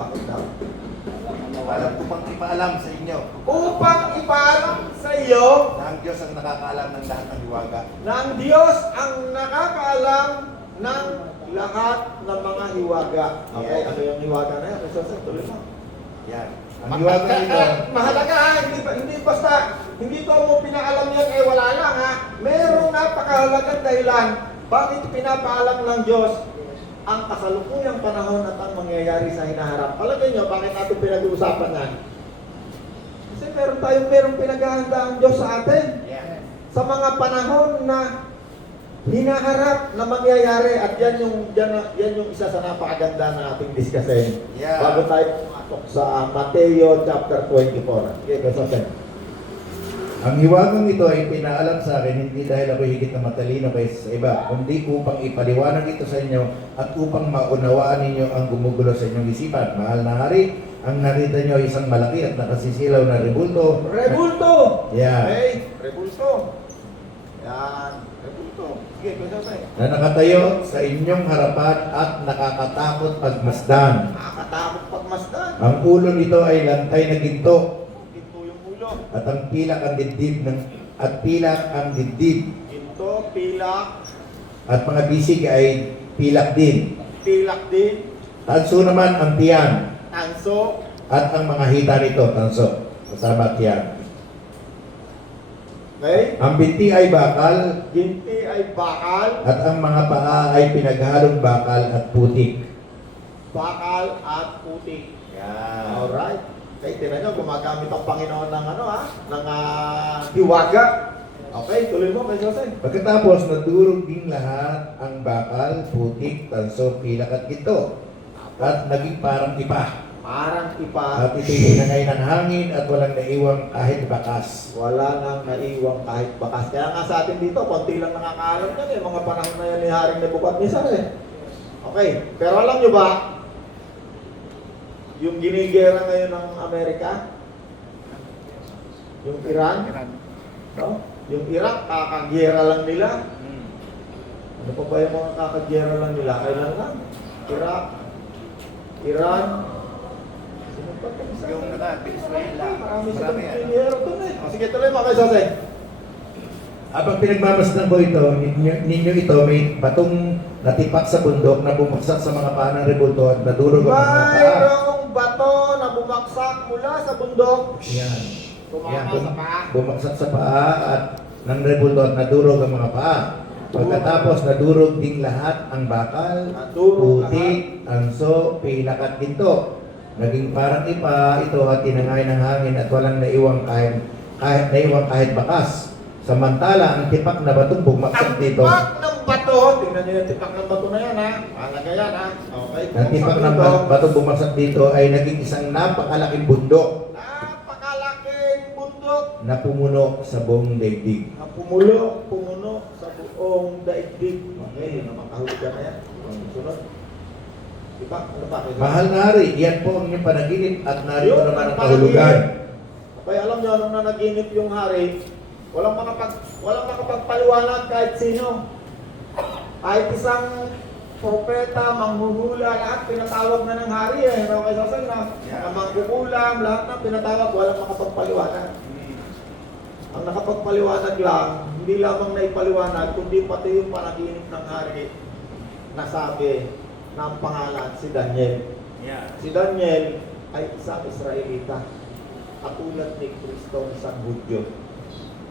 Bakit daw? Alam ko pang ipaalam sa inyo Upang ipaalam sa iyo na ang Diyos ang nakakaalam ng lahat ng hiwaga. na ang Diyos ang nakakaalam ng lahat ng mga hiwaga. Okay, Yes. ano yung hiwaga na yan? So, tuloy mo. Yan. Ang hiwaga nito, Mahalaga ha, hindi basta, hindi ko mo pinaalam yan, wala lang ha. Merong napakahalagang dahilan bakit pinapaalam ng Diyos ang kasalukuyang panahon at ang mangyayari sa hinaharap. Palagay nyo, bakit natin pinag-uusapan yan? Kasi merong pinaghahanda ang Diyos sa atin yan. sa mga panahon na hinaharap na mangyayari, at yan yung isa sa napakaganda na ating diskusyon. Yeah. Bago tayo pumatok sa Mateo chapter 24. Okay, kasi Ang hiwagang ito ay pinaalam sa akin hindi dahil ako higit na matalino kaysa sa iba, kundi upang ipaliwanag ito sa inyo at upang maunawaan ninyo ang gumugulo sa inyong isipan. Mahal na hari, ang nakita nyo ay isang malaki at nakasisilaw na rebulto. Rebulto! Yeah. Okay, rebulto. Yan, rebulto. Sige, kasi Na nakatayo sa inyong harapan at nakakatakot pagmasdan. nakakatakot pagmasdan. Ang ulo nito ay lantay na ginto Ito yung ulo. at ang pilak ang dibdib Ito, pilak. at mga bisig ay pilak din. Pilak din. Tanso naman ang tiyan Tanso. at ang mga hita nito, tanso, kasama tiyan. Okay? Ang binti ay bakal Ginti ay bakal. at ang mga paa ay pinaghalong bakal at putik. Bakal at putik. Yan. Alright. Okay, tinan nyo, gumagamit ang Panginoon ng ng hiwaga. Okay, tuloy mo, kay Jose. Pagkatapos, nadurog din lahat ang bakal, putik, tanso, pilak at ginto. At naging parang ipa. Parang ipa. At ito'y hinangay ng hangin at walang naiwang kahit bakas. Wala nang naiwang kahit bakas. Kaya nga sa atin dito, konti lang nakakaalam yan eh. Mga panahon na yan ni Haring Nebukadnezar eh. Okay, pero alam nyo ba, yung ginigera ngayon ng Amerika, yung Iran, no? Yung Iraq, kakagyera lang nila. Ano pa ba yung mga kakagyera lang nila? Kailan lang? Iraq, Iran, sino pa ito? Yung Venezuela. Marami silang Marami yan. ginigera doon eh. Sige, tuloy mo kay Jose. Habang pinagmamasdan ko ito, ninyo ito may batong natipak sa bundok na bumagsak sa mga paa ng rebulto at nadurog ang mga paa. Mayroong bato na bumaksak mula sa bundok. Yan. Yan, Tumama sa paa. bumagsak sa paa at ng rebulto at nadurog ang mga paa. Pagkatapos nadurog din lahat ang bakal, Nadurog putik, anso, pilak at ginto. Naging parang ipa ito at tinangay ng hangin at walang naiwang kahit bakas. Samantala, ang tipak na batong bumagsak Ang dito. tipak ng bato, tingnan nyo yung tipak ng bato na yan ha. Malaga yan ha. Okay. Ang tipak ng batong bumagsak dito ay naging isang napakalaking bundok Napakalaking bundok na pumuno sa buong daigdig. na pumuno sa buong daigdig. Okay, yun ang makahulugan na yan. Sunod. Diba? Ano pa? Mahal na hari, yan po ang inyong panaginip at narito Yung naman ang panaginip. kahulugan. Okay, alam nyo, nung nanaginip yung hari, walang makapagpaliwanag kahit sino. Kahit isang propeta, manghuhula, lahat pinatawag na ng hari eh. No, kay Sasan na, mga mangkukulam, lahat na pinatawag, walang makapagpaliwanag. Ang nakapagpaliwanag lang, hindi lamang na ipaliwanag, kundi pati yung panaginip ng hari nasabi na ang pangalan si Daniel. Yeah. Si Daniel ay isang Israelita, katulad ni Kristo, isang Hudyo.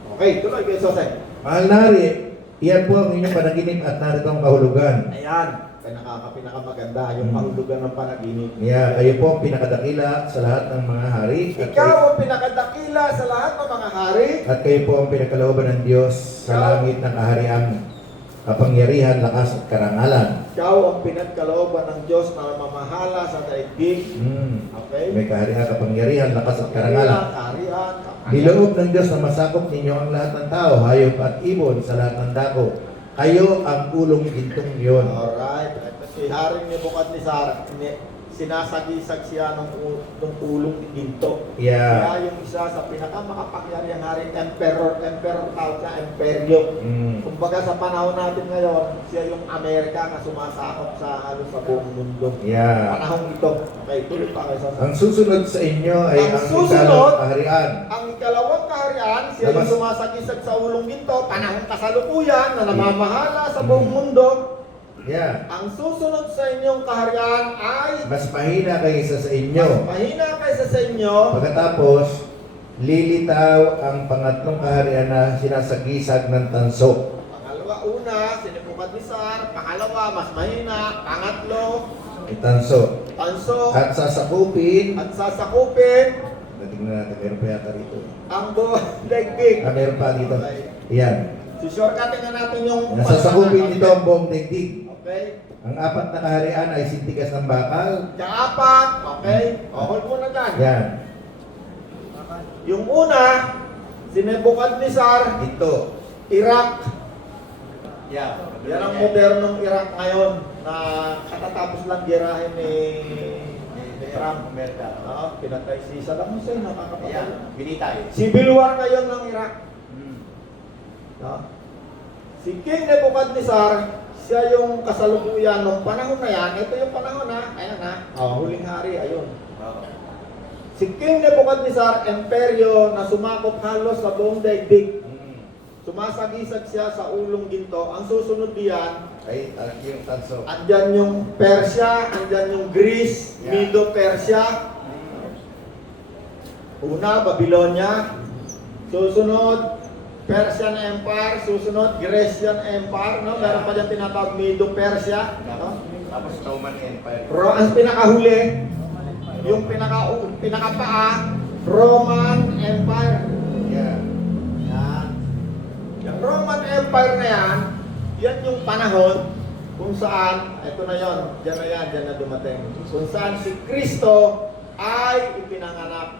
Okay, tuloy kay Jose. Mahal na hari, yan po ang inyong panaginip at narito ang kahulugan. Ayan, pinakamaganda yung kahulugan ng panaginip. Yeah, kayo po ang pinakadakila sa lahat ng mga hari. At Ikaw ang pinakadakila sa lahat ng mga hari. At kayo po ang pinagkalooban ng Diyos sa langit ng kaharian, kapangyarihan, lakas at karangalan. Ikaw ang pinagkalooban ng Diyos na mamahala sa daigdig. Okay? May kaharian, kapangyarihan, lakas at karangalan. Kaharian, Niloob ng Diyos na masakop ninyo ang lahat ng tao, hayop at ibon sa lahat ng dako. Kayo ang ulong gintong yun. Alright. Ito si Haring Nebukadnezar. sinasagisag siya ng ulong ginto. Yeah. Kaya yung isa sa pinakamakapangyarihang hari, emperor tawag siya, imperyo. Kumbaga sa panahon natin ngayon, siya yung Amerika na sumasakop sa halos sa buong mundo. Yeah. Panahon ito. Okay, tuloy pa kayo sa Ang susunod sa inyo ay Ang ang susunod, ikalawang kaharian. Ang ikalawang kaharian, siya yung Namas- sumasagisag sa ulong ginto, panahong kasalukuyan na namamahala sa buong mundo. Yeah. Ang susunod sa inyong kaharian ay Mas mahina kaysa sa inyo. mas mahina kaysa sa inyo. Pagkatapos, lilitaw ang pangatlong kaharian na sinasagisag ng tanso. Pangalawa, una, si Nebukadnezar. Pangalawa, mas mahina. Pangatlo, May tanso. tanso. At sasakupin, At sasakupin tingnan natin, meron pa yata rito. ang buong daigdig. Meron pa dito. Okay. Yan. Shortcutin na natin yung Nasasakupin nito ang buong daigdig. Okay. Ang apat na kaharian ay sintigas ng bakal. Kaapat. Okay. Hold muna dyan. Yan. Yung una, si Nebukadnezar, Ito. Iraq. Yeah. Yan ang modernong Iraq ngayon na katatapos lang girahin ni Trump. Pinatay si Saddam Hussein, nakakapatay. Binitay. Civil War ngayon ng Iraq. No? Si King Nebukadnezar, siya yung kasalukuyan ng panahon na yan. Ito yung panahon na, ayan na, huling hari, ayun. Si King Nebukadnezar, imperyo na sumakop halos sa buong daigdig. Sumasagisag siya sa ulong ginto. Ang susunod diyan, Ay, yung tanso. andyan yung Persia, andyan yung Greece, Yeah. Medo-Persia. Una, Babylonia. Susunod, Persian Empire. Susunod, Grecian Empire. No? Meron pa dyan tinatawag Medo-Persia. No? Tapos Roman Empire. Ang pinakahuli, yung pinakapaa, Roman Empire. Yeah. Yan. Yung Roman Empire na yan yung panahon kung saan, ito na yon, dyan na dumating. Kung saan si Kristo ay ipinanganak.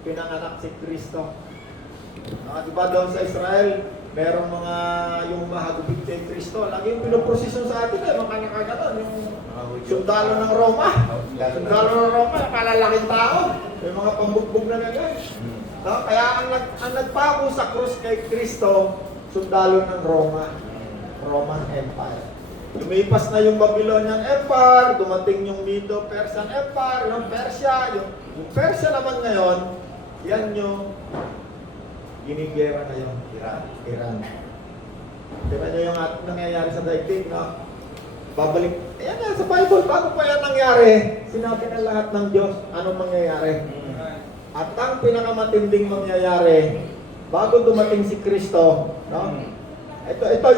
Pinanganak si Kristo. Diba doon sa Israel, merong mga yung mahagupit kay Kristo. Lagi yung pinoprosesyon sa atin, mga nakaganon, yung sundalo ng Roma. Sundalo ng Roma, nakalalaking tao. May mga pambugbog na ganyan. No? Kaya ang nagpako sa krus kay Kristo, sundalo ng Roma. Roman Empire. Lumipas na yung Babylonian Empire, dumating yung Medo-Persian Empire, yung Persia, yung Persia naman ngayon, yan yung ginigera ngayon, Iran. Diba nyo yung nangyayari sa daigdig, no? Babalik, yan na, sa Bible, bago pa yan nangyari, sinabi na lahat ng Diyos, anong mangyayari. At ang pinakamatinding mangyayari, bago dumating si Kristo, no? Ito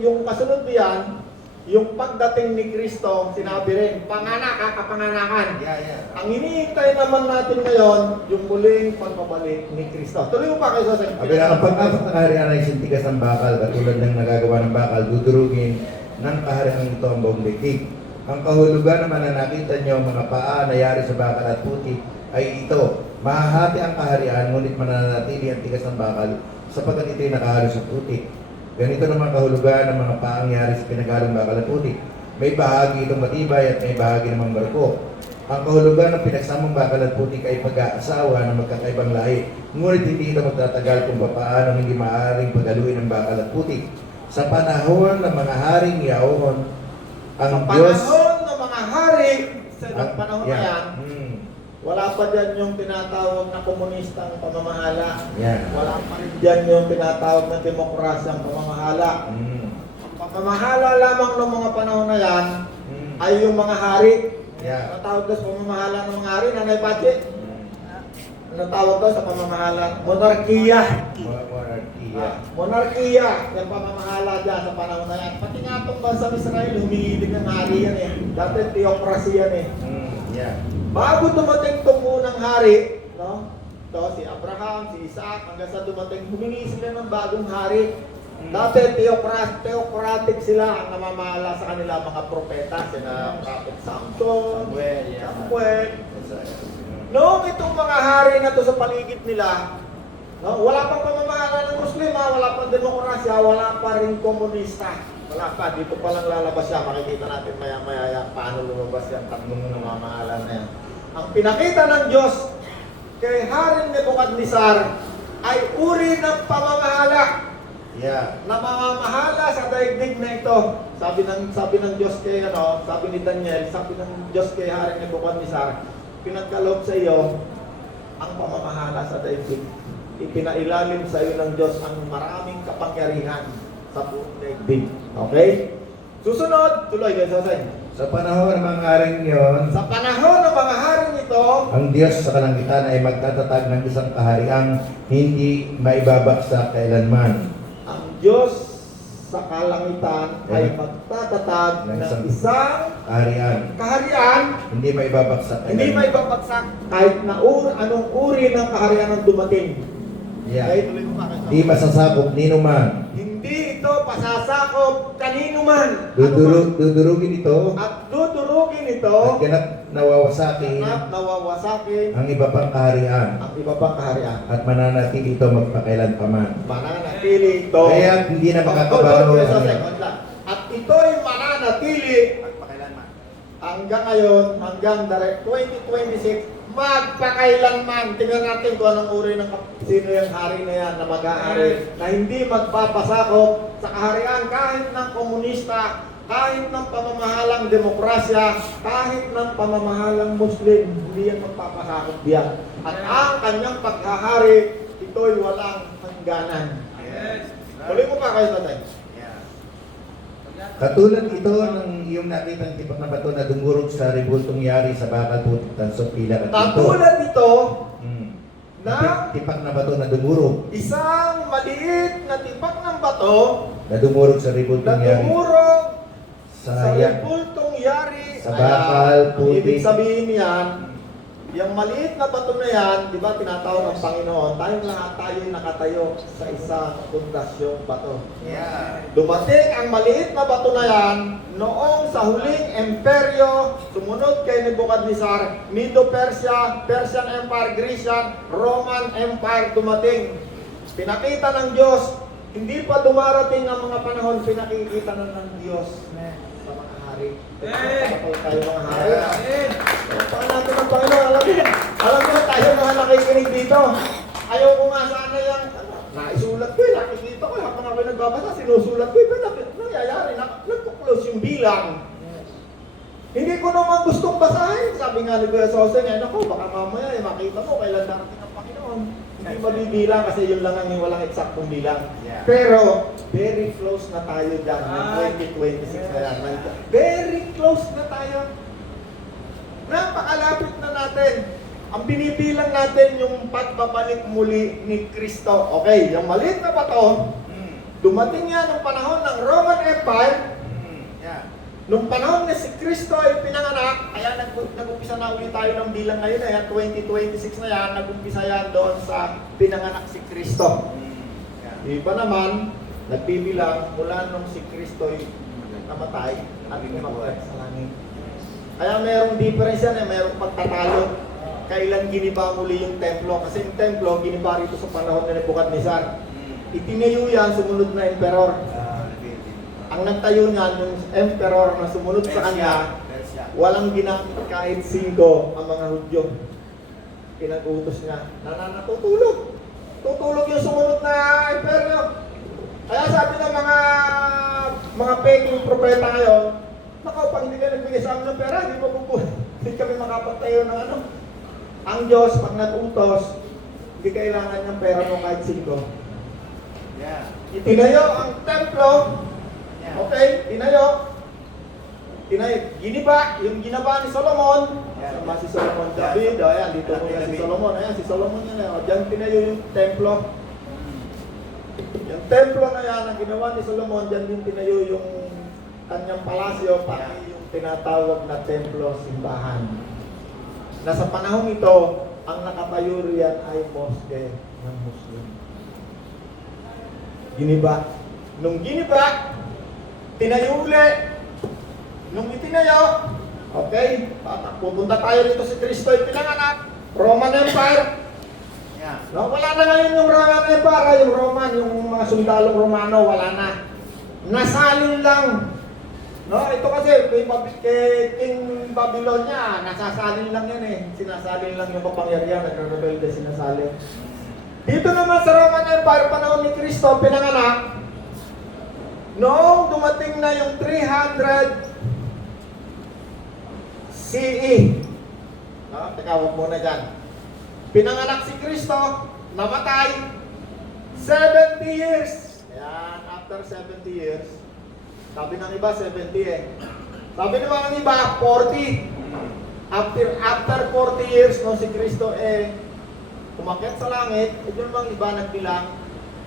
yung kasunod diyan, yung pagdating ni Kristo, sinabi rin, kapanganakan. Yeah. Ang iniintay naman natin ngayon, yung muling pagbabalik ni Kristo. Tuloy mo pa kayo sa Sabi na, ang pag-apat na kaharian ay sintigas ng bakal, katulad ng nagagawa ng bakal, dudurugin ng kaharian ito ang buong daigdig. Ang kahulugan naman na nakita niyo, mga paa na yari sa bakal at putik, ay ito. Mahahati ang kaharian, ngunit mananatili ang tigas ng bakal, sapagkat ito'y nakahalo sa putik. Ganito naman kahulugan ng mga paangyari sa pinaghalong bakal at putik. May bahagi itong matibay at may bahagi namang marko. Ang kahulugan ng pinagsamang bakal at putik ay pag-aasawa ng magkakaibang lahi. Ngunit hindi ito magtatagal kung paano hindi maaaring paghaluin ng bakal at putik. Sa panahon ng mga haring yaon, ang Diyos... Sa panahon ng mga hari, sa panahon na yan, wala pa dyan yung tinatawag na komunistang pamamahala. Yeah. Wala pa rin dyan yung tinatawag na demokrasyang pamamahala. Ang pamamahala lamang ng mga panahon na yan ay yung mga hari. Yeah. Ang tawag doon sa pamamahala ng mga hari, Nanay Pati? Ang tawag doon sa pamamahala? Monarkiya. Monarkiya. Yung pamamahala dyan sa panahon na yan. Pati nga itong bansang Israel, humingi din ng hari yan eh. Dati theocracy yan eh. Yeah. Bago dumating itong unang hari, no? Ito, si Abraham, si Isaac, hanggang sa dumating, humingi sila ng bagong hari. Dati, theocratic sila ang namamahala sa kanila mga propeta, sina Prophet Samson, Samuel. Noong itong mga hari na to sa paligid nila, no? Wala pang pamamahala ng Muslim, wala pang demokrasya, wala pa rin komunista. Wala pa, dito pa lang lalabas siya. Makikita natin maya-maya paano lumabas yan. Tatlong namamahalan na yan. Ang pinakita ng Diyos kay Haring Nebukadnezar ay uri ng pamamahala Yeah. na mamamahala sa daigdig na ito. Sabi ng Diyos kay sabi ni Daniel, sabi ng Diyos kay Haring Nebukadnezar, pinagkaloob sa iyo ang pamamahala sa daigdig. Ipinailalim sa iyo ng Diyos ang maraming kapangyarihan sa buong daigdig. Okay? Susunod, tuloy guys, Sa panahon ng mga haring yon, sa panahon ng mga haring ito, ang Diyos sa kalangitan ay magtatatag ng isang kahariang hindi maibabagsak kailanman. ang Diyos sa kalangitan ay magtatatag ng isang Kaharian, kaharian, hindi maibabagsak hindi may babagsak kahit na anong uri ng kaharian ang dumating. Yeah. Okay, tuloy mo pa. Di masasakop nino man. Hindi ito pasasakop kanino man. Ano Dudurugin ito man. At dudurugin ito at ganap nawawasakin at nawawasakin ang iba pang kaharian ang iba pang kaharian. at mananatili ito magpakailan pa man. Mananatili ito. Kaya hindi na makakabago At ito'y mananatili hanggang ngayon, hanggang 2026, magpakailanman. Tingnan natin kung anong uri ng sino yung hari na yan na mag-aari, na hindi magpapasakop sa kaharian kahit ng komunista, kahit ng pamamahalang demokrasya, kahit ng pamamahalang Muslim, hindi yan magpapasakop diyan. At ang kanyang paghahari, ito'y walang hangganan. Tuloy mo pa kayo tatay. Katulad ito ng iyong nakitang tipak na bato na dumurog sa ribultong yari sa bakal putik tansok pila at ito. Katulad ito, na Tipak na bato na dumurog. isang maliit na tipak ng bato Na dumurog sa na ribultong yari. tumurog Sa sa repultong yari. Sa bakal, Ang putik. ibig sabihin yan, yung maliit na bato na yan, di ba tinatawag ng Panginoon, tayong lahat tayo'y nakatayo sa isang pundasyong bato. Dumating ang maliit na bato na yan noong sa huling imperyo, sumunod kay Nebukadnezar, Medo-Persia, Persian Empire, Grecian, Roman Empire dumating. Pinakita ng Diyos, hindi pa dumarating ang mga panahon, pinakikita na ng Diyos sa mga hari. Kapag tayo mga hari. Paano natin ang Panginoon? Alam mo, tayo mga nakikinig dito. Ayaw ko nga sana yung, naisulat ko eh, nakikita ko, habang ako nagbabasa, sinusulat ko eh, pero nangyayari, nagpo-close yung bilang. Hindi ko naman gustong basahin. Sabi nga ni Kuya Soseng, naku, baka mamaya makita mo kailan darating ang Panginoon. Hindi mabibilang kasi yun lang ang walang eksaktong bilang. Pero, very close na tayo dyan ng 2026 na yan. Very close na tayo. Napakalapit na natin. Ang binibilang natin yung pagbabalik muli ni Kristo. Okay, yung maliit na bato, dumating yan ng panahon ng Roman Empire. Nung panahon na si Kristo ay pinanganak, kaya nag-umpisa na ulit tayo ng bilang ngayon, 2026 na yan, nag-umpisa yan doon sa pinanganak si Kristo. Iba naman, nagbibilang mula nung si Kristo ay namatay at namatay sa langit. Kaya mayroong difference yan, mayroong pagtatalo. Kailan giniba muli yung templo? Kasi yung templo, giniba rito sa panahon ni Nebukadnezar. Itinayo yan, sumunod na emperor. Ang nagtayo niya, yung emperor na sumunod sa kanya, walang ginamit kahit 5 ang mga Hudyo. Pinag-utos niya, natutulog. Tutulog yung sumunod na emperor. Kaya sabi ng mga peking propeta ngayon, naku, pag hindi ka nagbigay sa amin ng pera, hindi mo pupunin. Hindi kami makapagtayo ng ano. Ang Diyos, pag nag-utos, hindi kailangan ng pera mo kahit 5. Itinayo ang templo. Okay, tinayo. Giniba, yung ginaba ni Solomon. Sama si Solomon, David, ayan, dito mo yan si Solomon. Ayan, si Solomon yan. Diyan tinayo yung templo. Yung templo na yan, ang ginawa ni Solomon, diyan din tinayo yung kanyang palasyo, pati yung tinatawag na templo, simbahan. Na sa panahong ito, ang nakatayo riyan ay mosque ng Muslim. Giniba. Nung giniba, tinayo ulit. Nung itinayo, okay, pupunta tayo dito si Kristo ay pinanganak, Roman Empire. No, wala na ngayon yung Roman Empire, yung Roman, yung mga sundalong Romano, wala na. nasalin lang. No, ito kasi kay King Babylonia, nasasalin lang yan eh. Sinasalin lang yung kapangyarihan, nagre-rebelde, sinasalin. Dito naman sa Roman Empire, panahon ni Kristo, pinanganak, noong dumating na yung 300 CE. No, teka, wag muna dyan. Pinanganak si Kristo, namatay, 70 years. Ayan, after 70 years, sabi ng iba, 70 eh. Sabi naman ng iba, 40. After 40 years, no, si Kristo umakyat sa langit, yun mga iba nagbilang,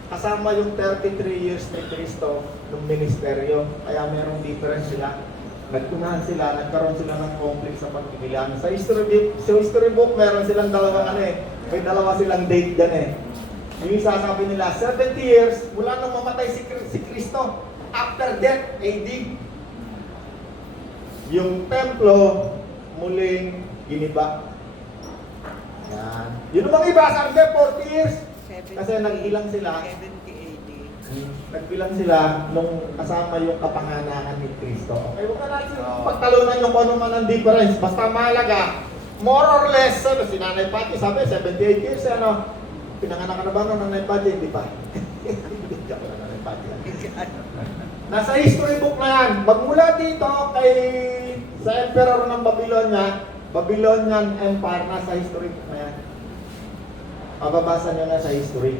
kasama yung 33 years ni Kristo ng ministeryo. Kaya merong difference sila. Nagtunahan sila, nagkaroon sila ng conflict sa pagbibilang. Sa history book, meron silang dalawang may dalawa silang date dyan eh. Yung isa sabi nila, 70 years, mula nung mamatay si Kristo, after death, AD. Yung templo, muling giniba. Yan. Yun ang iba, sabi 40 years. Kasi nagbilang sila. 70 AD. Nagbilang sila nung kasama yung kapanganakan ni Kristo. Okay, huwag na natin pagtalunan yung kung ano man ang difference. Basta mahalaga, more or less, si Nanay Pati sabi, 78 years, pinanganak ka na ba nung Nanay Pati? Hindi pa. Hindi ako na Nanay Pati. Nasa history book na yan. Magmula dito sa Emperor ng Babylonian Empire, nasa history book na yan. Mababasa nyo na sa history.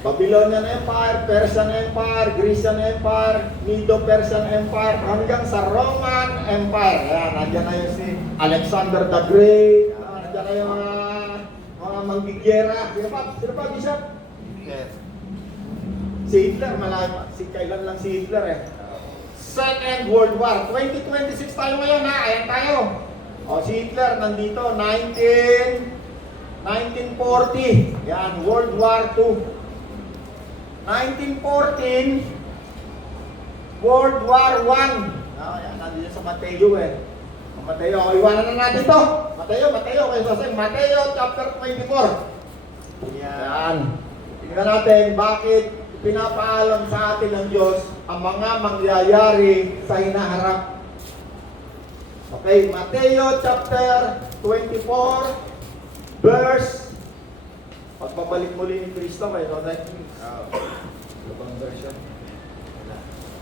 Babylonian Empire, Persian Empire, Grecian Empire, Medo-Persian Empire, hanggang sa Roman Empire. Ayan, nandiyan na yung si Alexander the Great, nandiyan na yung mga manggigera. Sino pa, Bishop? Yes. Si Hitler, kailan lang si Hitler eh. Second World War. 2026 tayo ngayon ha, ayan tayo. O, si Hitler nandito, 1940. Yan, World War II. 1914, World War I. Yan, nandito sa Mateo eh. Mateo, iwanan na natin to. Mateo, kayo sasay. Mateo chapter 24. Yan. Tingnan natin bakit pinapaalam sa atin ng Diyos ang mga mangyayari sa hinaharap. Okay, Mateo chapter 24, verse, pagbabalik muli ni Kristo, may noday. Ibang version.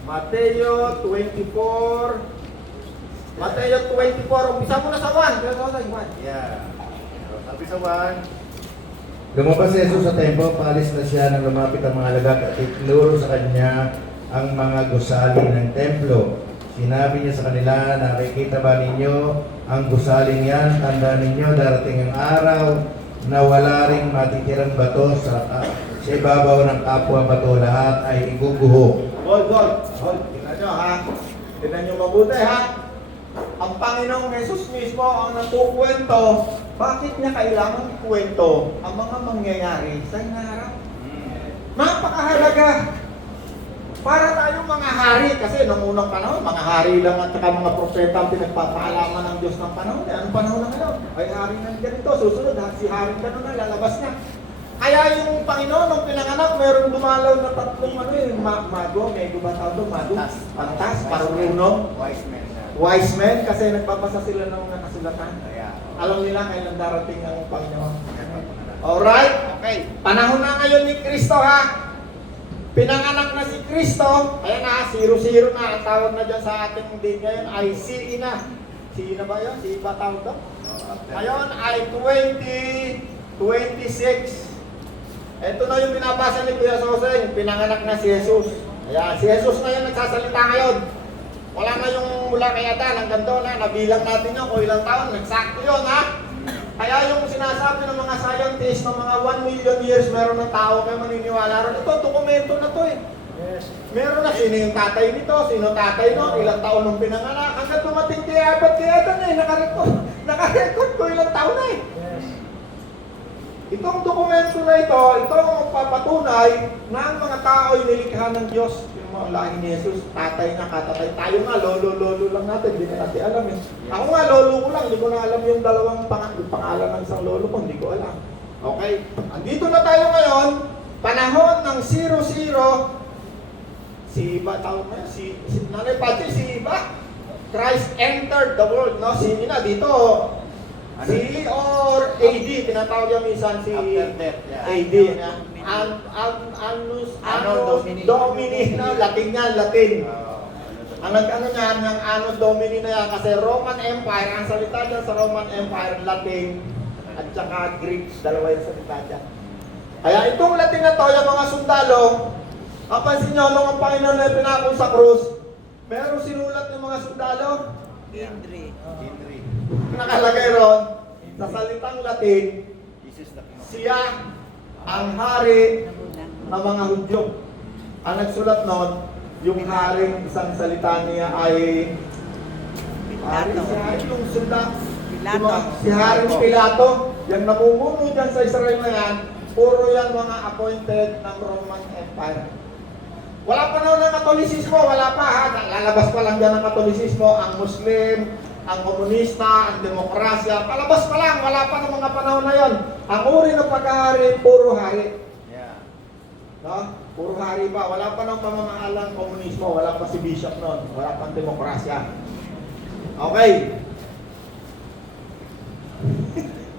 Mateo 24, umpisa mo na sa 1. Yeah. Sabi sa 1, lumabas si Jesus sa templo, paalis na siya nang lumapit ang mga alagad at itinuro sa kanya ang mga gusali ng templo. Sinabi niya sa kanila, nakikita ba ninyo ang gusaling yan? Tandaan ninyo, darating ang araw na wala ring matitirang bato sa ibabaw ng kapwa bato, lahat ay iguguho. Hold. Tingnan nyo ha. Tingnan nyo mabuti ha. Ang Panginoong Jesus mismo ang nagkukwento. Bakit niya kailangan ikwento ang mga mangyayari sa hinaharap? Napakahalaga. Para tayong mga hari, kasi nung unang panahon, mga hari lang at saka mga propeta ang pinagpapaalaman ng Diyos ng panahon. Anong panahon na ngayon? Ay hari na ganito, susunod, si hari ganun na, lalabas na. Kaya yung Panginoon, nung pinanganak, meron dumalaw na tatlong mago, may gubatawag doon, mago, pantas, marunong, wise men, kasi nagbabasa sila ng mga kasulatan. Alam nila kailan darating ang Panginoon. Alright? Okay. Panahon na ngayon ni Kristo ha. Pinanganak na si Kristo. Ayan na, 0-0 na. Ang tawag na dyan sa ating date ngayon ay CE na. CE na ba yun? CE ba tawag doon? Ngayon ay 2026. Ito na yung binabasa ni Kuya Jose, yung pinanganak na si Jesus. Ayan, si Jesus na yung nagsasalita ngayon. Wala na yung mula kay Adan hanggang doon na, nabilang natin yun kung ilang taon, nagsakto yun ha. Kaya yung sinasabi ng mga scientists ng mga 1 million years meron ng tao kayo maniniwala ron. Ito, dokumento na to eh. Yes. Meron na sino yung tatay nito, sino tatay no, ilang taon nung pinanganak. Hanggang dumating kay Adan eh, nakarecord ko ilang taon na eh. Yes. Itong dokumento na ito ang papatunay na ang mga tao ay nilikha ng Diyos. Yung mga lahi ni Jesus, tatay na, katatay. Tayo nga, lolo lang natin, hindi na natin alam eh. Ako nga, lolo ko lang, hindi ko na alam yung dalawang pangalan ng isang lolo ko, hindi ko alam. Okay, andito na tayo ngayon, panahon ng 00, Si Iba, tawag mo yan, si Nanay Pachi, si Iba. Christ entered the world, no? Si Ina dito, si or AD, tinatawag yung minsan si After death, yeah. AD. Anno Domini, na Latin yan, Latin. Ang nag-ano niyan, yung Anno Domini na yan, kasi Roman Empire, ang salita dyan sa Roman Empire, Latin, at saka Greek, dalawa yung salita dyan. Kaya itong Latin na to, yung mga sundalo, kapansin nyo, nung ang Panginoon na pinako sa krus, meron sinulat ng mga sundalo, Henry. Henry. nakalagay ron, sa salitang Latin, This is the king. siya ang hari ng mga Hudyo. Ang nagsulat nun, yung haring isang salita niya ay hari siya, yung sunda, si Haring Pilato, yung namumuno dyan sa Israel na yan, puro yan mga appointed ng Roman Empire. Wala pa naman ng Katolisismo, wala pa ha. Lalabas pa lang dyan ang Katolisismo, ang Muslim, ang komunista, ang demokrasya. Palabas pa lang, wala pa ng mga panahon na yon. Ang uri ng pagkahari, puro hari. Yeah. No? Puro hari pa. Wala pa ng pamamahalang komunismo, wala pa si Bishop noon, wala pang demokrasya. Okay.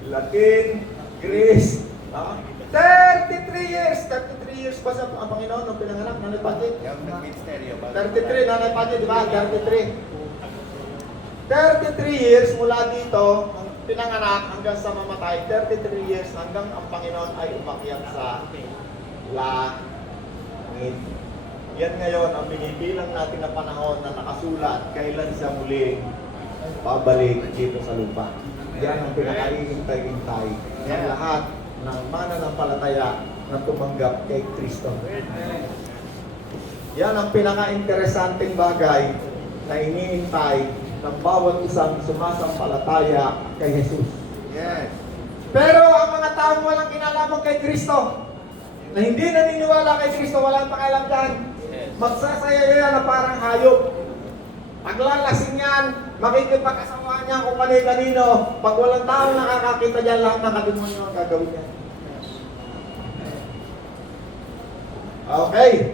Latin, Greece, no? 33 years pa sa ang Panginoon nung pinanganak, Nanay Pati. Yung nag-ministeryo. 33, Nanay Pati, di ba? 33. 33 years mula dito, ang pinanganak hanggang sa mamatay, 33 years hanggang ang Panginoon ay umakyat sa langit. Yan ngayon ang binibilang natin na panahon na nakasulat kailan siya muling babalik dito sa lupa. Yan ang pinakaihintay-hintay ng lahat ng mananampalataya na tumanggap kay Kristo. Yan ang pinaka-interesanting bagay na iniintay ng bawat isang sumasampalataya kay Jesus. Yes. Pero ang mga taong walang kinalaman kay Kristo, na hindi naniniwala kay Kristo, walang pakialam dyan, magsasaya yan na parang hayop. Paglalasing yan, makikipagkasawaan niya kung kanino. Pag walang taong nakakakita dyan, lahat ng kadimonyo ang gagawin niya. Okay.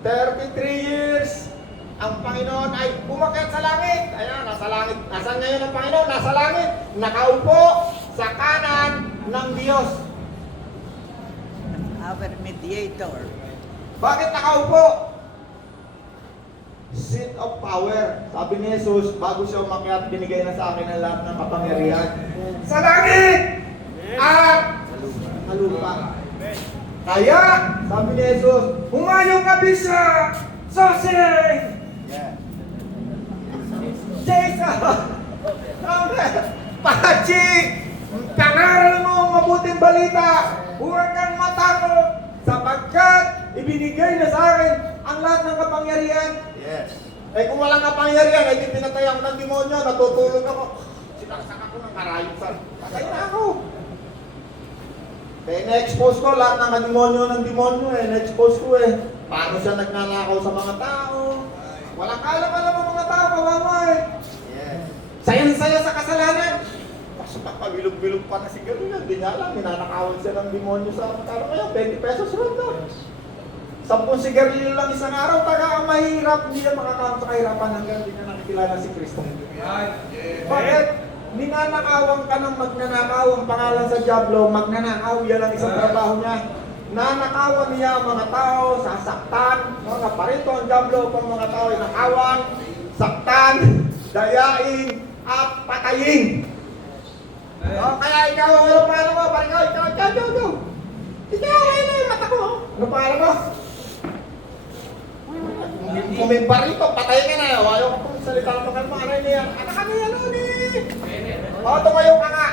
33 years, ang Panginoon ay umakyat sa langit. Ayan, nasa langit. Nasaan ngayon ang Panginoon? Nasa langit. Nakaupo sa kanan ng Diyos. Our mediator. Bakit nakaupo? Seat of power. Sabi ni Jesus, bago siya umakyat, binigay na sa akin ang lahat ng kapangyarihan. Sa langit! At sa lupa. Kaya, sabi ni Jesus, humayo ka bisa! Soseng! Yeah. Jesus! Pachi! Pangaral mo ang mabuting balita! Huwag kang matakot! Sapagkat ibinigay na sa akin ang lahat ng kapangyarihan. Yes. Eh kung walang kapangyarihan, ay pinatay ako ng demonyo, natutulog ako. Sinaksak ako ng karayot sa... Patay na ako. Kaya na-expose ko lahat ng demonyo na-expose ko eh. Paano siya nagnanakaw sa mga tao? Walang kaalam-alam ang mga tao, kawawa eh. Yes. Sayang-saya sa kasalanan. Kasi papabilog-bilog pa na si Galo yan. Hindi niya alam, ninanakawan siya ng demonyo sa magkano ngayon, 20 pesos ron na. 10 sigarilyo lang isang araw, taga ang mahirap, hindi niya makakawang sa kahirapan hanggang hindi niya nakikilala si Kristo. Bakit? Ninanakawan ka ng magnanakaw, ang pangalan sa Diablo, magnanakaw, yan ang isang trabaho niya. Nanakawan niya ang mga tao, sasaktan, mga parito ang Diablo upang mga tao ay nakawan, saktan, dayain, at patayin. No, kaya ikaw, ano pangalan mo? Parang ikaw. Ikaw, ayun na yung mata ko. Ano pangalan mo? Kung may barito, patay ka na. Ayaw ka pong salita ng mga aray niya. Anak ka niya nun eh. O, tumayo ka nga.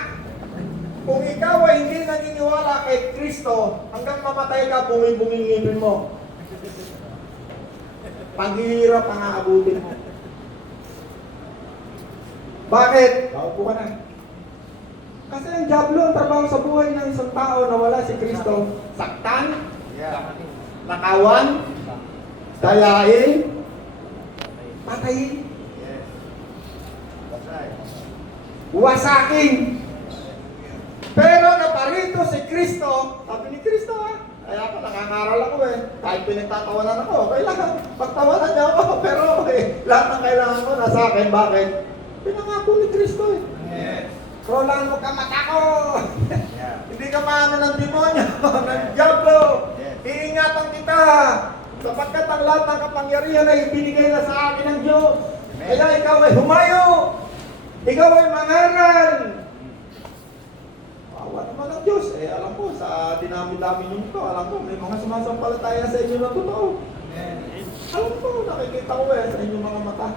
Kung ikaw ay hindi naniniwala kay Kristo, hanggang mamatay ka, bumibungingipin mo. Paghihirap ang aabutin mo. Bakit? Paupo ka na. Kasi ang Diablo, ang trabaho sa buhay ng isang tao na wala si Kristo, saktan, Yeah. nakawan, dayain, patayin, Yes. That's right. wasakin. Pero naparito si Kristo, sabi ni Kristo ha, Kaya ako, nangangaral ako eh. Kahit pinagtatawanan ako, okay lang. Pagtawanan niya ako, pero lahat ng kailangan ko nasa akin. Bakit? Pinangako ni Kristo eh. Yes. Roland, huwag ka matako! Yeah. Hindi ka maano ng demonyo, ng diablo. Yes. Iingatan kita. Sapagkat ang lahat ng kapangyarihan ay ibinigay na sa akin ng Diyos. Amen. Kaya ikaw ay humayo. Ikaw ay mangaral. Awa naman ng Diyos. Alam ko, sa dinami-dami nyo ito, alam ko, may mga sumasampalataya sa inyo na totoo. Alam ko, nakikita ko sa inyong mga mata.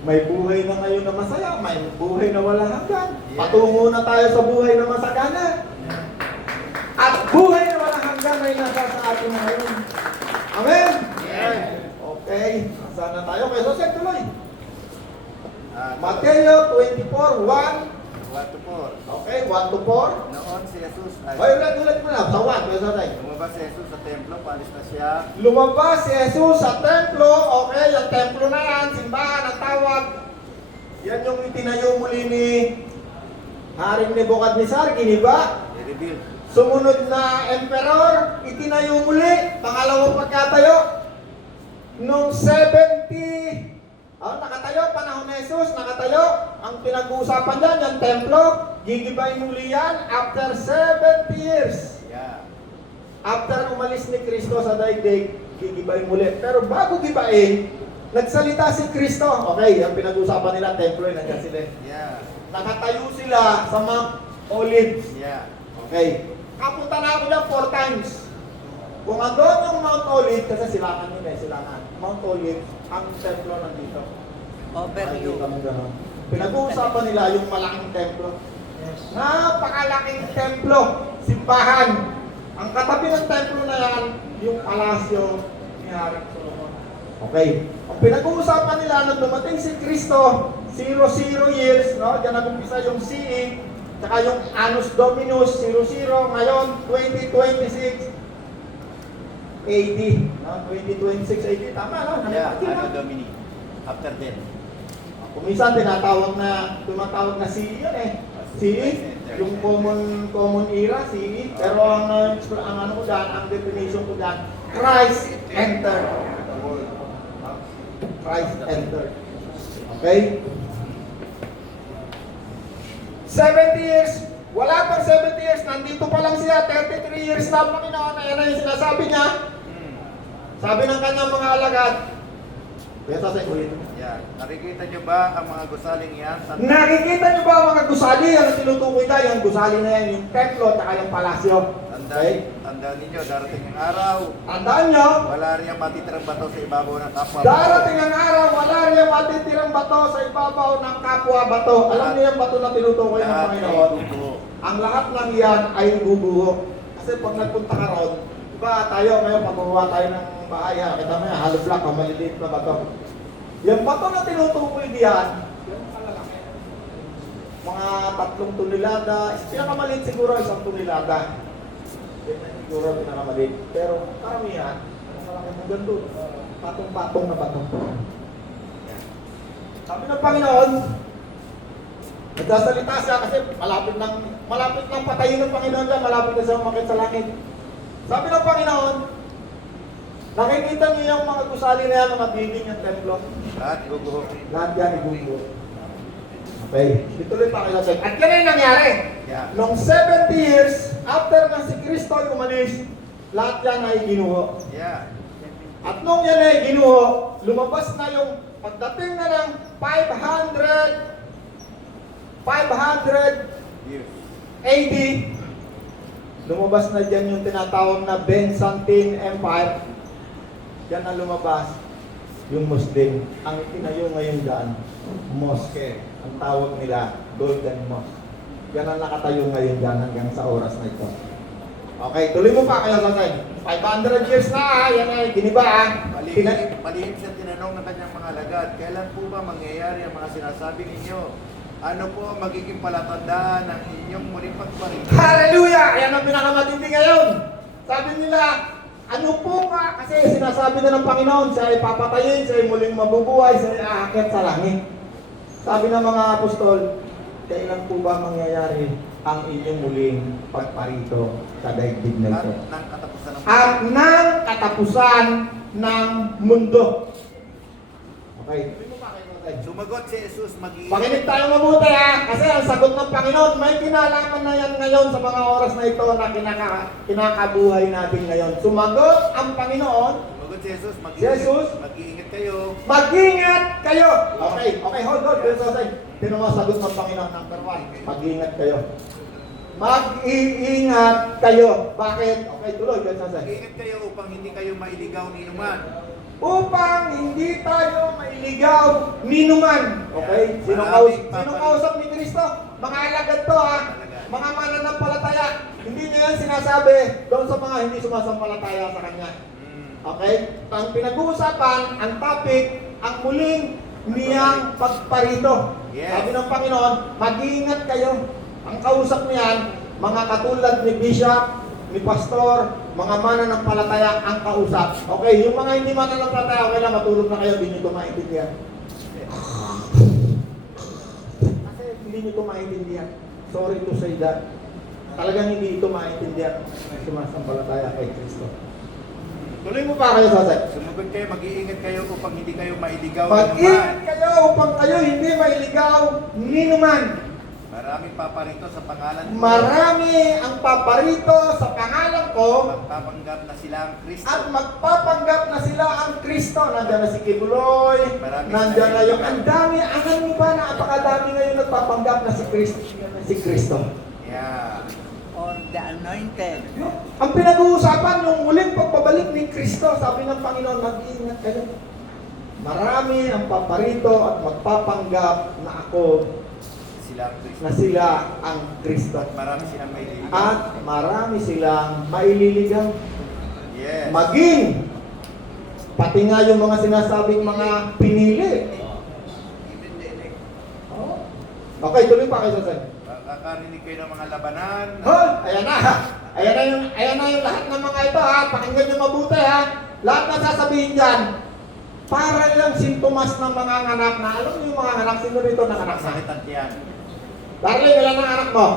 May buhay na ngayon na masaya, may buhay na wala hanggan. Yes. Patungo na tayo sa buhay na masagana. At buhay na wala hanggan ay nasa sa atin ngayon. Amen? Yes. Okay, sana tayo. Kaya Jose, tuloy. Mateo. Mateo 24:1. 1-4. Okay, 1-4. Noon si Jesus ay Okay, ulit mo na. Sa 1, kaya Jose. lumabas si Jesus sa templo, paalis na siya. Lumabas si Jesus sa templo. Okay, yung templo na yan, simbahan ang tawag. Yan yung itinayo muli ni Haring Nebukadnezar, giniba. I-reveal. Sumunod na emperor, itinayo muli. Pangalawang pagkatayo. Nung 70, nakatayo, panahon ni Jesus, nakatayo. Ang pinag-uusapan dyan, yung templo, gigibayin muli yan after 70 years. Yeah. After umalis ni Kristo sa daigdig, gigibayin muli. Pero bago gibayin, nagsalita si Kristo. Okay, ang pinag-uusapan nila, templo, nandiyan sila. Yeah. Nakatayo sila sa Mount Olives. Yeah. Okay. Kapunta na ako dyan 4 times. Kung andun yung Mount Olives, kasi silangan yun silangan. Mount Olives, ang templo nandito. Overview. Makikita mo ganun. Pinag-uusapan nila yung malaking templo. Napakalaking templo, simbahan. Ang katabi ng templo na yan, yung palasyo ni Haring Solomon. Okay. Ang pinag-uusapan nila nung dumating si Kristo, 00 years, no? Diyan nag-umpisa yung CE, tsaka yung Annus Dominus, 00, ngayon, 2026 AD. No? 2026 AD, tama, no? Yeah. Nakikita Ano mo? Domini? After death. Kung minsan tumatawag na CE yun eh. CE, yung common era, CE. Pero ang ano ko dyan, ang definition ko dyan, Christ entered. Christ entered. Okay? 70 years, wala pang 70 years, nandito pa lang siya, 33 years na Panginoon, ayan na yung sinasabi niya. Sabi ng kanyang mga alagad, kaya sa ulit. Yeah. Nakikita niyo ba ang mga gusaling yan? Nakikita niyo ba ang mga gusali? Ang tinutukoy tayo, yung gusali na yan, yung templo at yung palasyo. Okay? Tandaan ninyo, darating ang araw, Tandaan nyo, wala rin matitirang bato sa ibabaw ng kapwa. darating ang araw, wala rin matitirang bato sa ibabaw ng kapwa bato. Alam niyo yung bato na tinutukoy ng Lahat ay Panginoon? bubuo. Ang lahat ng yan ay bubuo. Kasi pag nagpunta ka ron, diba tayo ngayon, pagbubuha tayo ng bahay, kita mo yan, hollow block, maliliit na bato. Yung bato na tinutukoy diyan, yung malalaki. Mga 3 tonelada, pinakamaliit siguro 1 tonelada. Yan siguro pinakamaliit. Pero karamihan, ang malaki mo ganito, patong-patong na bato. Sabi ng Panginoon, nagsasalita siya kasi malapit lang patayin ng Panginoon dyan, malapit na siya umakit sa langit. Sabi ng Panginoon, nakikita niyo yung mga gusali na yan na magiging yung templo. Lahat guguho. Lahat yan ibubuo. Okay, ituloy pa kayo sa at yan ay nangyari. Yeah. Nung 70 years, after na si Kristo ay umalis, lahat yan ay ginuho. Yeah. At nung yan ay ginuho, lumabas na yung pagdating na ng 500 Years. AD, lumabas na dyan yung tinatawag na Byzantine Empire. Yan na lumabas yung Muslim. Ang itinayo ngayon dyan, mosque. Ang tawag nila, Golden Mosque. Yan ang nakatayo ngayon dyan hanggang sa oras na ito. Okay, tuloy mo pa kayo sa 500 years na, yan ay giniba. Malihim siya tinanong ng kanyang mga alagad, kailan po ba mangyayari ang mga sinasabi ninyo? Ano po ang magiging palatandaan ng inyong muling pagparing? Hallelujah! Yan ang pinakamatindi ngayon. Sabi nila, ano po ka? Kasi sinasabi na ng Panginoon, siya ay papatayin, siya ay muling mabubuhay, siya ay aakyat sa langit. Sabi ng mga apostol, kailan po ba mangyayari ang inyong muling pagparito sa daigdig na At ito? ng katapusan ng At ng katapusan ng mundo. Okay. Sumagot si Jesus, mag-iingat. Pakinig tayo mabuti ha, kasi ang sagot ng Panginoon, may kinalaman na yan ngayon sa mga oras na ito na kinakabuhay natin ngayon. Sumagot ang Panginoon, Sumagot si Jesus, Jesus. mag-iingat kayo. mag-ingat kayo. Okay, hold. Sino mo sagot ng Panginoon? Number 1, mag-ingat kayo. Mag-iingat kayo. Bakit? Okay, tuloy. Mag-iingat kayo upang hindi kayo mailigaw ni inuman. Upang hindi tayo mailigaw ninuman. Okay? Sino kausap ni Kristo? Mga alagad to ha. Mga mananampalataya. Hindi niya yan sinasabi doon sa mga hindi sumasampalataya sa Kanya. Okay? Ang pinag-uusapan, ang topic, ang muling niyang pagparito. Yes. Sabi ng Panginoon, mag-iingat kayo. Ang kausap niyan, mga katulad ni Bishop, ni Pastor, mga mananampalataya ang kausap. Okay, yung mga hindi mananampalataya, okay lang, matulog na kayo, hindi nyo ito maintindihan. Kasi hindi nyo ito maintindihan. Sorry to say that. Talagang hindi ito maintindihan ng sumasampalataya kay Kristo. Tuloy mo pa kayo, Sasay. Sumagot kayo, mag-iingat kayo upang hindi kayo mailigaw ni Mag-ingat inuman. kayo upang kayo hindi mailigaw ninuman. Maraming paparito sa pangalan ko. Marami ang paparito sa pangalan ko Magpapanggap na sila ang Kristo. at magpapanggap na sila ang Kristo. Nandiyan na si Kibuloy, nandiyan na yung ang dami. Alam mo ba na apakadami ngayon nagpapanggap na si Kristo? Yeah. Or the anointed. Ang pinag-uusapan yung muling pagbabalik ni Kristo, sabi ng Panginoon, mag-iingat kayo. Marami ang paparito at magpapanggap na ako Sila ang Kristo. na sila ang Kristo. At marami silang mailigaw. At marami silang maililigaw. Yes. Maging pati nga yung mga sinasabing mga pinili. Oh. Okay, tuloy pa kayo sa Kakarinig kayo ng mga labanan. Hold! Ayan na! Ayan na yung lahat ng mga ito ha. Pakinggan nyo mabuti ha. Lahat na sasabihin dyan, para lang sintomas ng mga anak na, alam niyo yung mga anak, sino rito ng anak na? Sakit ang tiyan. Darling, ilan ang anak mo?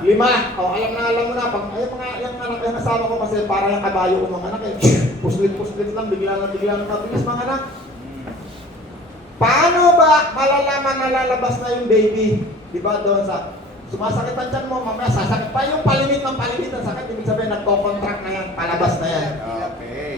5. 5. O, alam mo na. Pag, yung anak, yung asawa ko kasi para yung kabayo ko mga anak eh. Puslit lang, bigla lang mabilis mga anak. Paano ba malalaman na lalabas na yung baby? Di ba doon sa sumasakit ang tiyan mo, mamaya sasakit pa yung palimit ng sakit. Ibig sabihin, nagko-contract na yan, palabas na yan. Okay.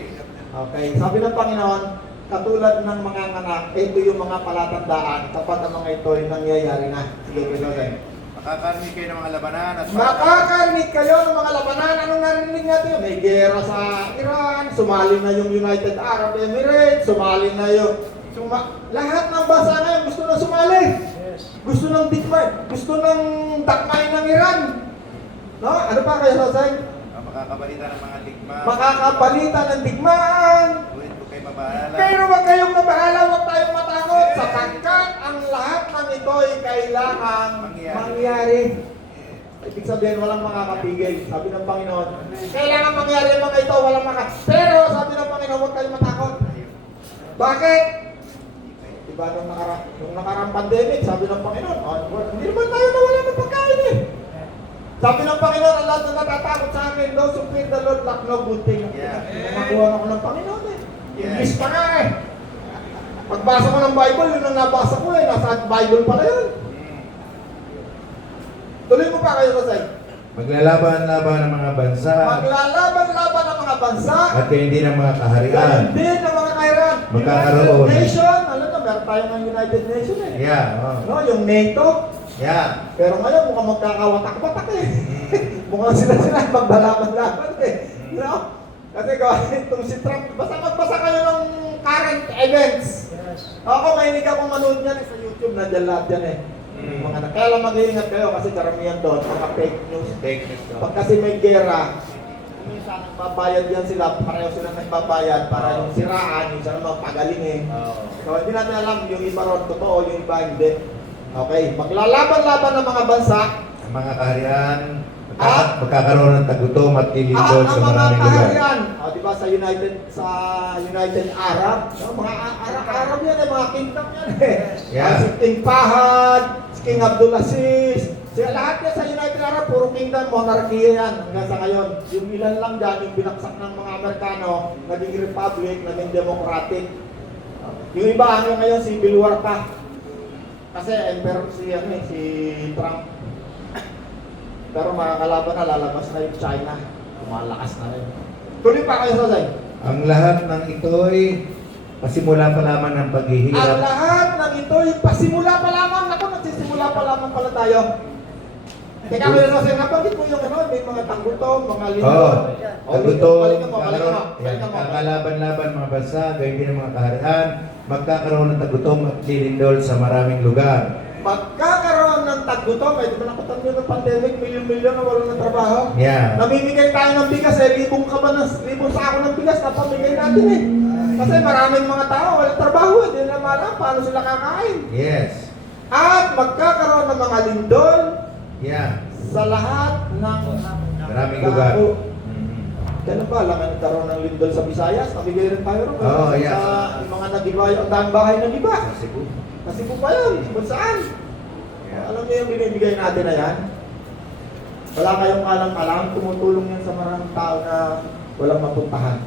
Okay, sabi ng Panginoon, katulad ng mga anak, ito yung mga palatandaan kapag ang mga ito ay nangyayari na. Sige, Pinoy. Makakarinig kayo ng mga labanan at Makakarinig kayo ng mga labanan. Anong narinig natin? May gera sa Iran, sumali na yung United Arab Emirates, sumali na yung lahat ng bansa ngayon gusto na sumali. Gusto ng dakmay ng Iran. No? Ano pa kayo sasay? makakabalita ng mga digma. Makakabalita ng digmaan. Ngunit huwag kayo mabahala. Pero wag kayong mabahala, wag tayong matakot. Sapagkat ang lahat ng ito ay kailangan mangyari. Ibig sabihin, walang makakapigil. Sabi ng Panginoon, kailangan mangyari ang mga ito, walang Pero sabi ng Panginoon, huwag kayong matakot. Bakit? Diba nung nakarang pandemic, sabi ng Panginoon, hindi naman tayo nawala ng pagkain eh. Sabi ng Panginoon, ang lahat na natatakot sa akin, those who fear the Lord lack no good thing. Nakuha ako ng Panginoon eh. English pa nga eh. Pagbasa ko ng Bible, yun ang nabasa ko eh. Nasa Bible pala yun. Tuloy mo pa kayo, Rosay. Maglalaban-laban ng mga bansa Maglalaban-laban ng mga bansa at hindi ng mga kaharian. hindi ng mga kairan. Magkakaroon. United Nation, ano to, meron tayo ng United Nation eh. Yeah. Oh. No, yung NATO. Yeah. Pero ngayon, mukhang magkakawatak-watak eh. Mukhang sila magbalaban-laban eh. You know? Kasi itong si Trump, basta magbasa kayo ng current events. Ako, mahinig akong manood yan sa YouTube, nandiyan lahat yan eh. Mga kaya lang mag-iingat kayo kasi karamihan doon, mga fake news. Fake news. Pag kasi may gera, minsan nagbabayad yan sila, pareho sila nagbabayad para yung siraan, yung sana magpagaling eh. So hindi natin alam yung iba ron totoo, yung iba hindi. Okay, maglalaban-laban ng mga bansa Ang mga kaharian magkakaroon ng tagutom at lilindol at sa ang mga maraming lugar. kaharian. Di ba sa United Arab, no? Mga Arab yan eh, mga kingdom yan eh. Yeah. Si King Fahad, si King King Abdulaziz, siya lahat yan sa United Arab, puro kingdom, monarchy yan hanggang sa ngayon. Yung ilan lang dyan, yung binaksak ng mga Amerikano, naging republic, naging democratic. Yung iba hanggang ngayon, civil war pa. Kasi emperor si Trump. Pero makakalaban na, lalabas na yung China. Lumalakas na rin. Tuloy pa kayo, Sosay. Ang lahat ng ito'y pasimula pa lamang ng Ang paghihirap. lahat ng ito, yung pasimula pa lamang, ako nagsisimula pa lamang pala tayo. Teka kayo, Sosay, nabanggit mo yung ano, may mga tanggutong, mga lindol. Oo. Tagutom, Balikan mo, balikan mo. kakalaban-laban mga bansa, gayon din ang mga kaharian, magkakaroon ng tagutom at lilindol sa maraming lugar. Magkakaroon ng taggutom, eh, di ba nakutan nyo ng pandemic, milyon-milyon na wala ng trabaho? Yeah. Namimigay tayo ng bigas, libong sako ng bigas na pamigay natin eh. Kasi maraming mga tao, walang trabaho, hindi na alam paano sila kakain. Yes. At magkakaroon ng mga lindol Yeah. sa lahat ng Maraming lugar. dako. Mhm. Kailan ba, lang nagkaroon ng lindol sa Visayas, nabigay rin tayo rin. Oo, yeah. Sa yung mga nagiba, ang daang bahay nagiba. Sa Cebu. Kasi po pa yun, kung saan? Yeah. Alam niyo yung binibigay natin na yan? Wala kayong kalang-kalang, tumutulong yan sa maraming tao na walang mapuntahan.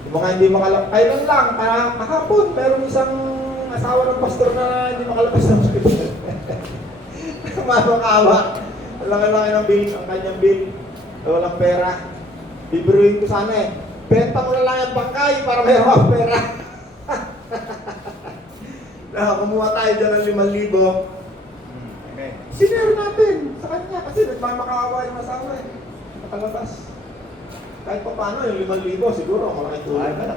Yung mga hindi makalap, kailan lang, kahapon, merong isang asawa ng pastor na hindi makalabas ng hospital. Mamakawa. Laki-laki ng bill, ang kanyang bill. Walang pera. Bibiruin ko sana eh. Benta mo na lang yung bangkay para mayroon kang pera. Kumuha tayo dyan ng 5,000. Okay. Sinare natin sa kanya kasi nagmamakaawa yung asawa eh. Nakalabas. Kahit pa paano yung 5,000 siguro malaking tulong na.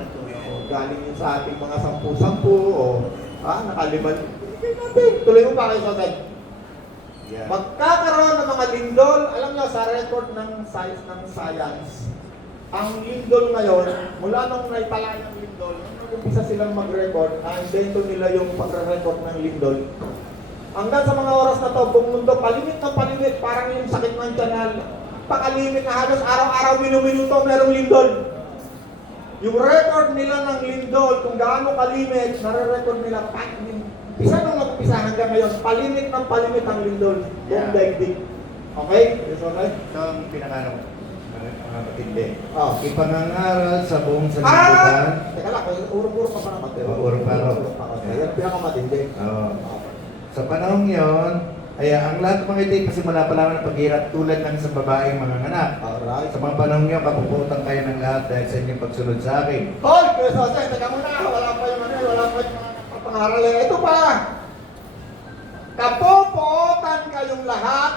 Galing yun sa ating mga 10-10 o nakaliman. Ibigay natin. Tuloy mo pa kayo sa atin. Yeah. Magkakaroon ng mga lindol, alam nyo sa record ng science, ang lindol ngayon, mula nung naitala ng lindol, nung nag-umpisa silang mag-record, na-invento nila yung pagre-record ng lindol. Hanggang sa mga oras na to, buong mundo, palimit ng palimit, parang yung sakit ng tiyanal, pakalimit na halos araw-araw, minuminuto, merong lindol. Yung record nila ng lindol, kung gaano kalimit, nare-record nila, isa nung nag-umpisa hanggang ngayon, palimit ng palimit ang lindol, buong daigdig. Okay? Yes, okay? Ito ang pinakano, mga matindi. Oh. Ipangangaral sa buong sanlibutan. Teka lang, urong-urong pa naman. Urong pa raw. Yan pinakamatindi. Oo. Sa panahong yon, ay ang lahat ng mga ito'y pasimula pa lamang ng paghirap tulad ng sa babaeng mga anak. Alright. Sa mga panahong yon, kapuputan kayo ng lahat dahil sa inyong pagsunod sa akin. Tol, Kuya Jose, teka muna. Wala pa yung ano, wala pa yung mga pangaral. Ito pa. Kapuputan kayong lahat.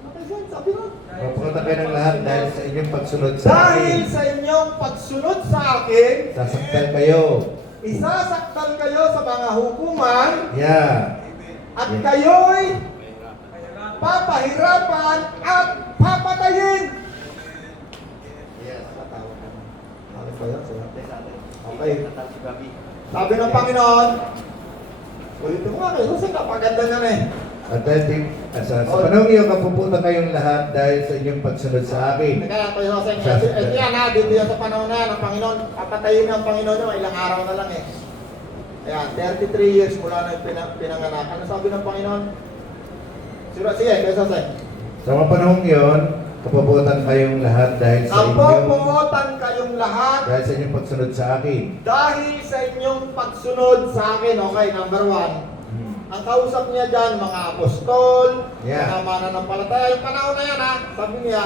Okay, sabi mo. Kapuputan kayo ng lahat dahil sa inyong pagsunod sa Dahil akin. sa inyong pagsunod sa akin, Sasaktan kayo. isasaktan kayo sa mga hukuman Yeah. at kayo'y papahirapan at papatayin. Yes. Bakit ba yun? Okay. Natapos si Gabi. Sabi ng Panginoon, ulitin mo nga kayo, kasi napaganda na eh. At dahil sa panahong iyo, kapuputan kayong lahat dahil sa inyong pagsunod sa akin. Teka lang, Kuya Jose, ito yan ha, dito yan sa panahon na yan, ng Panginoon, papatayin ng Panginoon nyo, ilang araw na lang eh. Ayan, 33 years mula na yung pinanganak. Ano sabi ng Panginoon? Sige, Kuya Jose. Sa mga panahong yon, kapuputan kayong lahat dahil sa inyong Kapuputan kayong lahat pagsunod sa akin. dahil sa inyong pagsunod sa akin. Okay, number 1. Ang kausap niya dyan, mga apostol, Yeah. mga mananampalataya. Yung panahon na yan ha, sabi niya,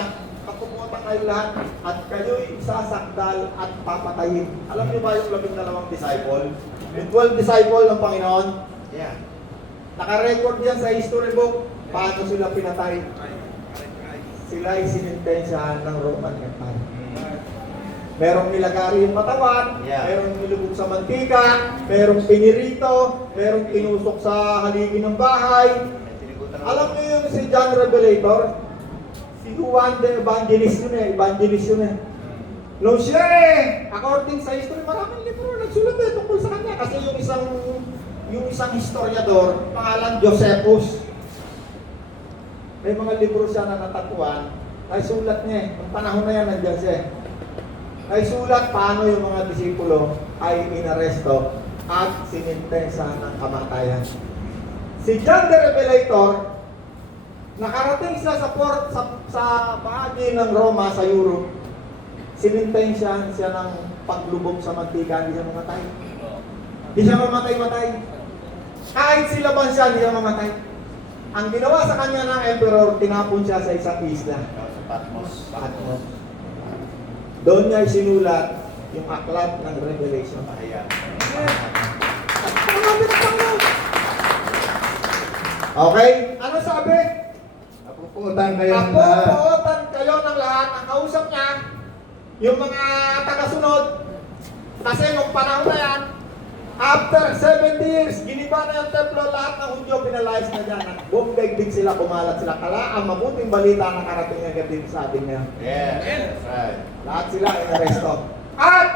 kapuputan kayong lahat at kayo'y isasakdal at papatayin. Alam niyo ba yung 12 disciple? Yung 12 disciple ng Panginoon, Yeah. naka-record yan sa history book, paano sila pinatay. Sila ay sinintensyahan ng Roman Empire. Merong nilagari yung katawan, Yeah. merong nilubog sa mantika, merong pinirito, merong tinusok sa haligi ng bahay. Alam niyo yung si John Revelator? Si Juan the Evangelist yun eh, Nung siya according sa history, maraming libro nagsulat tungkol sa kanya. Kasi yung isang historiador, pangalan Josephus, may mga libro siya na natagpuan, ay sulat niya Nung panahon na yan, nandiyan siya ay sulat paano yung mga disipulo ay inaresto at sinintensya ng kamatayan. Si John the Revelator, nakarating siya sa port sa bahagi ng Roma sa Europe. Sinintensyahan siya ng paglubog sa mantika, hindi siya mamatay. Hindi siya mamatay-matay. Kahit silaban siya, hindi siya mamatay. Ang ginawa sa kanya ng emperor, tinapon siya sa isang isla. Sa Patmos. Patmos. Doon niya isinulat yung aklat ng Revelation. Ayan. Okay? Ano sabi? Napupuutan kayong lahat. Napupuotan kayo ng lahat. Ang kausap niya, yung mga tagasunod, kasi nung panahon na yan, after 70 years, giniba na yung templo, lahat ng Hudyo pinalayas na dyan. Buong daigdig sila, kumalat sila. Kala, ang mabuting balita nakarating agad din sa atin niya. Yes. That's right. Lahat sila inaresto. At,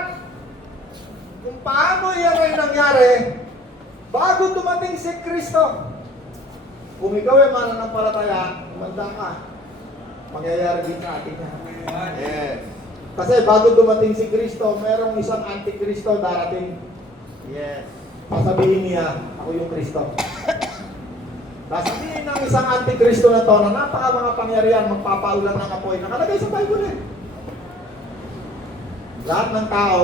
kung paano yan ay nangyari, bago dumating si Kristo, kung ikaw ay mananampalataya, umanda ka, mangyayari din sa atin yan. Yes. Kasi bago dumating si Kristo, merong isang antikristo darating. Yes. Pasabihin niya, ako yung Kristo. Sasabihin ng isang antikristo na to na napaka mga pangyarihan, magpapaulan ng apoy. Nakalagay sa Bible eh. Lahat ng tao,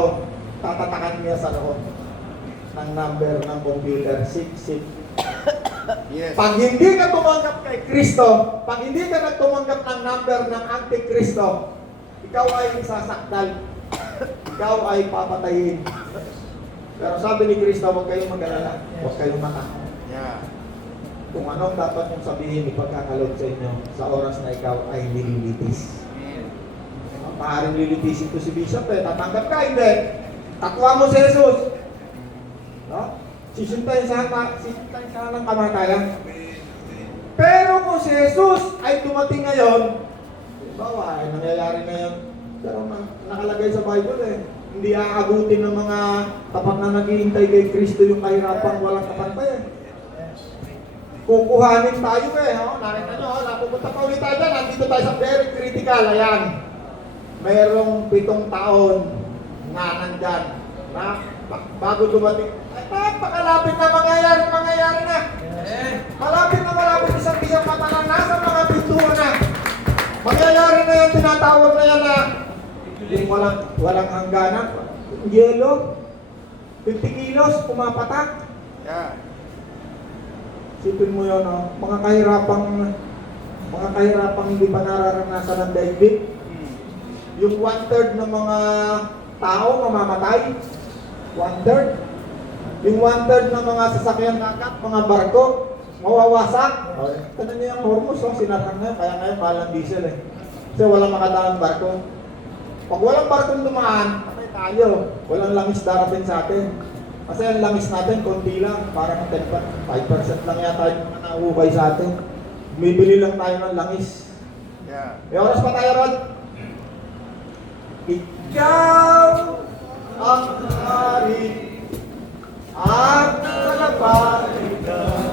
tatatakan niya sa loob ng number ng computer, 66. Yes. Pag hindi ka tumanggap kay Kristo, pag hindi ka nagtumanggap ng number ng antikristo, ikaw ay sasakdal. Ikaw ay papatayin. Pero sabi ni Kristo, huwag kayong mag-alala, huwag kayong matakot. Yeah. Kung anong dapat mong sabihin, ipagkakalog sa inyo sa oras na ikaw ay nililitis. Maaaring lilitisin ko si Bishop eh, tatanggap ka, hindi. Takwa mo si Jesus. No? Sisintayin ng kamatayan. Pero kung si Jesus ay dumating ngayon, bawa, ay nangyayari ngayon, pero nakalagay sa Bible eh, hindi aabutin ng mga tapat na naghihintay kay Kristo yung kahirapang walang kapantay eh. Kukuhanin tayo eh, oh, nakita nyo, napupunta pa ulit tayo dyan, nandito tayo sa very critical, ayan. Mayroong 7 taon na nandyan, na bago dumating, ay napakalapit na mangyayari na. Malapit isang mata na nasa mga pintuan na. Mangyayari na yan, tinatawag na yan na yung walang hangganan. Yelo, 50 kilos, pumapatak. Yeah. Sipin mo yun, oh. Mga kahirapang hindi pa nararanasan ng daigdig. Yung 1/3 ng mga tao mamamatay. 1/3. Yung 1/3 ng mga sasakyan dagat, mga barko, mawawasak. Tanan niyo yung Hormuz, oh, sinarang na, kaya ngayon mahal ang diesel eh. Kasi walang makadaang barko. Pag walang barkong dumaan, patay tayo. Walang langis darating sa atin. Kasi ang langis natin, konti lang. Parang 5% lang yata yung mga nauukay sa atin. Bumibili lang tayo ng langis. Yeah. May oras pa tayo, Rod? Ikaw ang hari at kalaparitan.